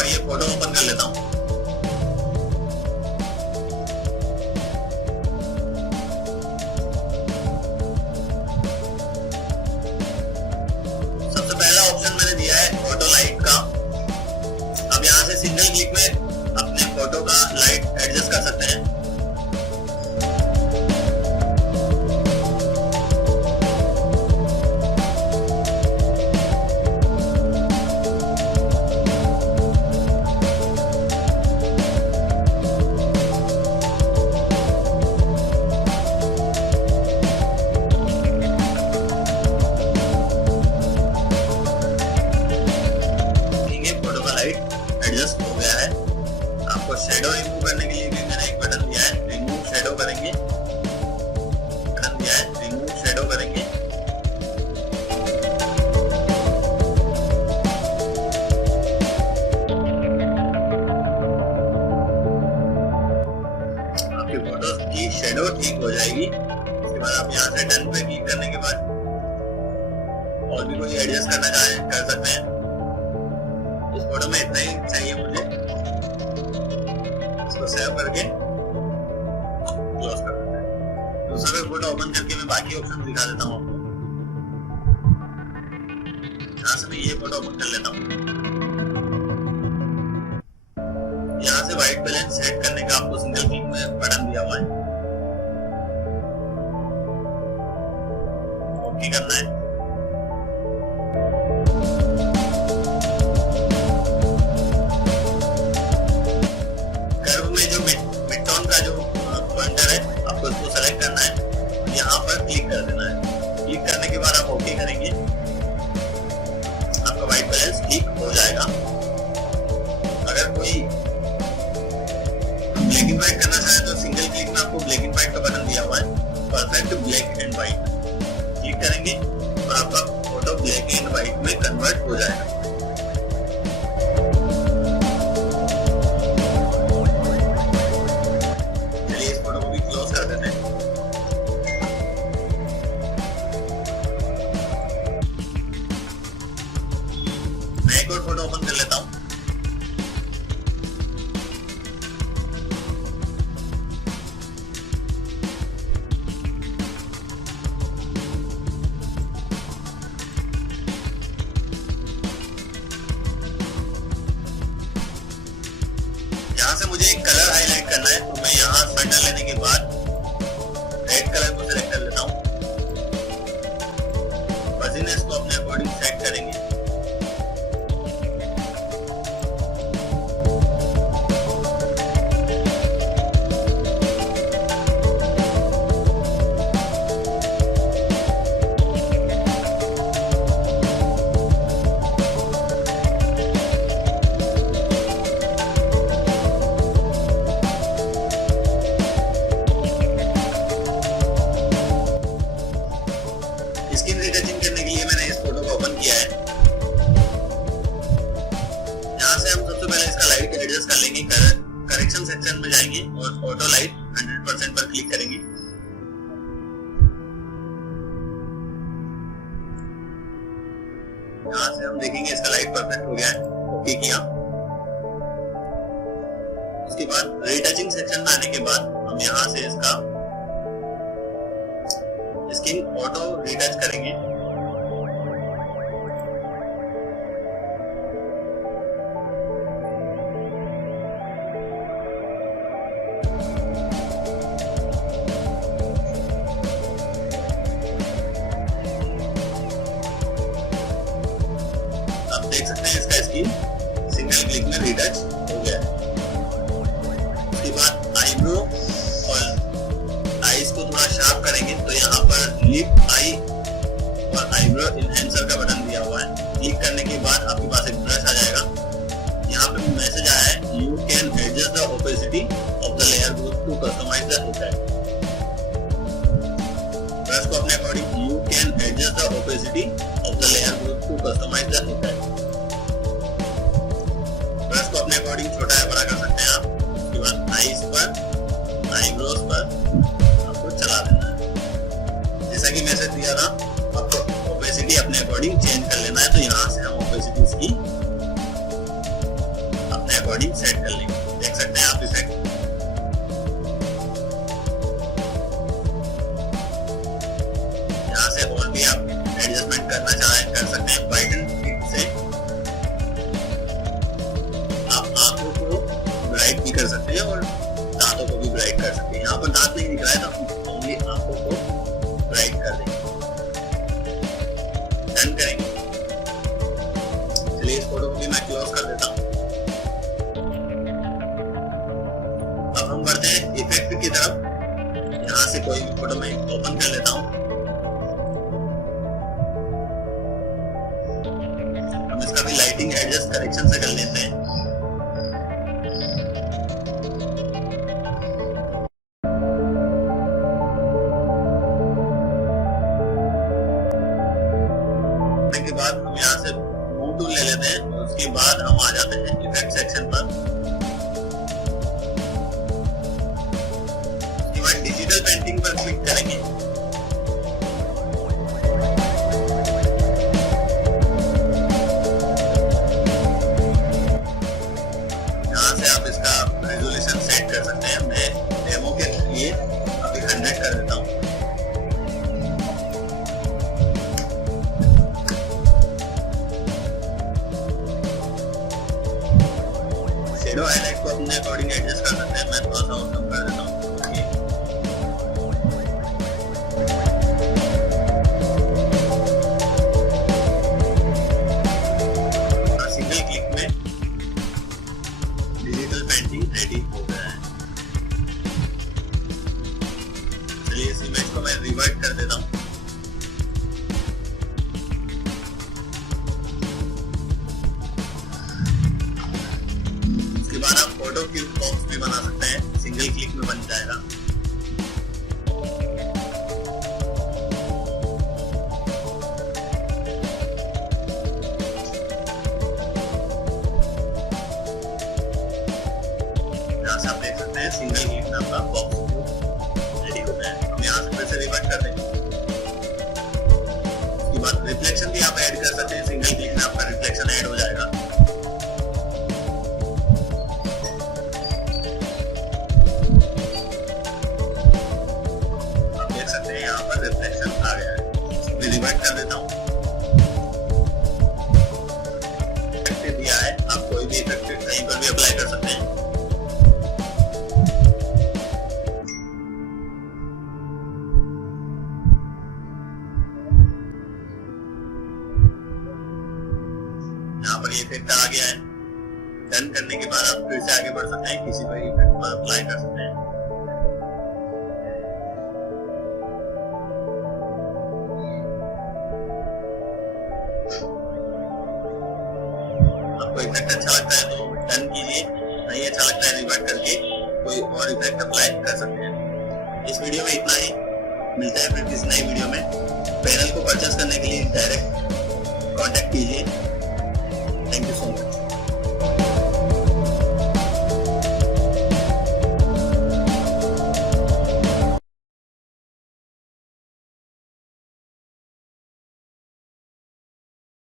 पर ये photo open कर लेता हूँ। सबसे पहला ऑप्शन मैंने दिया है फोटो लाइट का। अब यहाँ से सिंगल क्लिक में अपने फोटो का लाइट एडजस्ट कर सकते हैं। एडजस्ट हो गया है। आपको शेडो रिमूव करने के लिए भी मैंने एक बटन दिया है, रिमूव शेडो करेंगे, बटन दिया है रिमूव शेडो करेंगे। आपकी फोटो की शेडो ठीक हो जाएगी। उसके बाद आप यहाँ से डन पे क्लिक करने के बाद और भी कोई एडजस्ट करना चाहे कर सकते हैं। इस फोटो में इतना ही चाहिए मुझे, इसको सेव करके क्लोज कर देते हैं। दूसरा फोटो ओपन करके मैं बाकी ऑप्शन दिखा देता हूँ आपको। यहाँ से मैं ये फोटो ओपन कर लेता हूँ। यहाँ से व्हाइट बैलेंस सेट करने का आपको सिंगल क्लिक में बटन दिया हुआ है, ओके करना है। उसको सेलेक्ट करना है, यहाँ पर क्लिक कर देना है। क्लिक करने के बाद आप ओके करेंगे, आपका व्हाइट बैलेंस ठीक हो जाएगा। अगर कोई ब्लैक एंड व्हाइट करना चाहे तो सिंगल क्लिक में आपको ब्लैक एंड व्हाइट का बटन दिया हुआ है, perfect black and white. Click करेंगे और आपका फोटो ब्लैक एंड व्हाइट में कन्वर्ट हो जाएगा। एक और फोटो ओपन कर लेता हूं। यहां से मुझे एक कलर हाईलाइट करना है, तो मैं यहां बटन लेने के बाद रेड कलर को सिलेक्ट कर लेता हूं। फजीनेस को अपने अकॉर्डिंग सेट करेंगे। स्किन रिटचिंग करने के लिए मैंने इस फोटो को ओपन किया है। यहाँ से हम सबसे पहले इसका लाइट एडजस्ट कर लेंगे। करेक्शन सेक्शन में जाएंगे और ऑटो लाइट 100% पर क्लिक करेंगे। यहाँ से हम देखेंगे इसका लाइट परफेक्ट हो गया है, ओके किया। उसके बाद रिटचिंग सेक्शन में आने के बाद हम यहाँ से इसका स्किन ऑटो रिटच करेंगे। आप देख सकते हैं इसका स्किन सिंगल क्लिक में रिटच हो गया है। उसके बाद आईब्रो और आईज को थोड़ा शार्प करेंगे, तो यहाँ पर लिप आई और आईब्रो इनहेंसर का बटन दिया हुआ है। क्लिक करने के बाद आपके पास एक ब्रश आ जाएगा। यहाँ पे मैसेज आया है, you can adjust the opacity of the layer group to customize the effect. Brush को अपने according you can adjust the opacity of the layer group to customize the effect. Brush को अपने according छोटा या बड़ा कर सकते हैं आप। उसके बाद आईज पर, आईब्रोज पर आपको चला देना है। जैसा कि मैसेज दिया था, आपको ओपेसिटी अपने अकॉर्डिंग चेंज कर लेना है। तो यहाँ से हम ओपेसिटी इसकी अकॉर्डिंग सेट कर लेंगे। देख सकते हैं आप इसे। यहाँ से और भी आप एडजस्टमेंट करना चाहें कर सकते हैं। वाइडन से आप आंखों को ब्राइट भी कर सकते हैं और दांतों को भी ब्राइट कर सकते हैं। यहाँ पर दांत नहीं दिख रहा है तो ओनली आंखों को ब्राइट कर देंगे। डन करेंगे। चलिए इस फोटो को भी मैं क्लोज कर देता हूँ। अब हम बढ़ते हैं इफेक्ट की तरफ। यहाँ से कोई भी फोटो मैं ओपन कर लेता हूँ। हम इसका भी लाइटिंग एडजस्ट करेक्शन से कर लेते हैं। के बाद हम यहाँ से मूव टूल ले लेते हैं और उसके बाद हम आ जाते हैं इफेक्ट सेक्शन पर। उसके बाद डिजिटल पेंटिंग पर क्लिक करेंगे। यहाँ से आप इसका रेजोल्यूशन सेट कर सकते हैं। मैं डेमो के लिए अभी 100 कर देता हूँ। शेडो हाईलाइट को अपने अकॉर्डिंग एडजस्ट कर सकते हैं। मैं थोड़ा सा और कम कर देता हूँ। सिंगल क्लिक में डिजिटल पेंटिंग रेडी हो गया है। चलिए इस इमेज को मैं रिवर्ट कर देता हूँ। बाद आप फोटो की बॉक्स भी बना सकते हैं। सिंगल क्लिक में बन जाएगा। यहाँ से आप देख सकते हैं सिंगल क्लिक में आपका बॉक्स रेडी हो गया है। हम यहाँ से फिर से रिवर्ट कर देंगे। उसके बाद रिफ्लेक्शन भी आप ऐड कर सकते हैं। सिंगल क्लिक में आपका रिफ्लेक्शन ऐड हो जाएगा। यहाँ पर रिफ्लेक्शन आ गया है। मैं रिवर्ट कर देता हूँ। इफेक्ट दिया है। आप कोई भी इफेक्ट कहीं पर भी अप्लाई कर सकते हैं। यहाँ पर ये इफेक्ट आ गया है। डन करने के बाद आप फिर से आगे बढ़ सकते हैं। किसी पर इफेक्ट पर अप्लाई कर सकते हैं। आपको इफेक्ट अच्छा लगता है तो डन कीजिए। नहीं अच्छा लगता है रिवर्ट करके कोई और इफेक्ट अप्लाई कर सकते हैं। इस वीडियो में इतना ही। मिलता है फिर किसी नई वीडियो में। पैनल को परचेस करने के लिए डायरेक्ट कांटेक्ट कीजिए।